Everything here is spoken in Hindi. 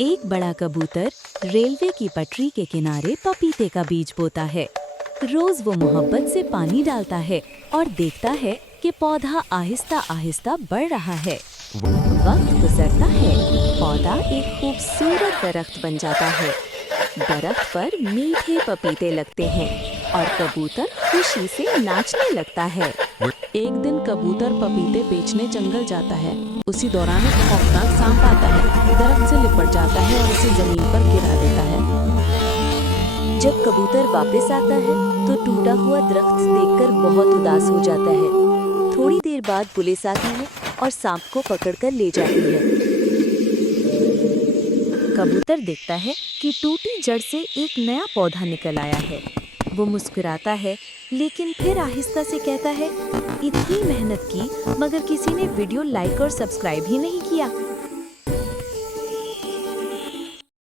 एक बड़ा कबूतर रेलवे की पटरी के किनारे पपीते का बीज बोता है। रोज वो मोहब्बत से पानी डालता है और देखता है कि पौधा आहिस्ता आहिस्ता बढ़ रहा है। वक्त गुजरता है, पौधा एक खूबसूरत दरख्त बन जाता है। दरख्त पर मीठे पपीते लगते हैं और कबूतर खुशी से नाचने लगता है। एक दिन कबूतर पपीते बेचने जंगल जाता है। उसी दौरान एक खौफनाक सांप आता है, दरख्त से लिपट जाता है और उसे जमीन पर गिरा देता है। जब कबूतर वापस आता है तो टूटा हुआ दरख्त देखकर बहुत उदास हो जाता है। थोड़ी देर बाद पुलिस आती है और सांप को पकड़कर ले जाती है। कबूतर देखता है कि टूटी जड़ से एक नया पौधा निकल आया है। वो मुस्कुराता है, लेकिन फिर आहिस्ता से कहता है, इतनी मेहनत की मगर किसी ने वीडियो लाइक और सब्सक्राइब ही नहीं किया।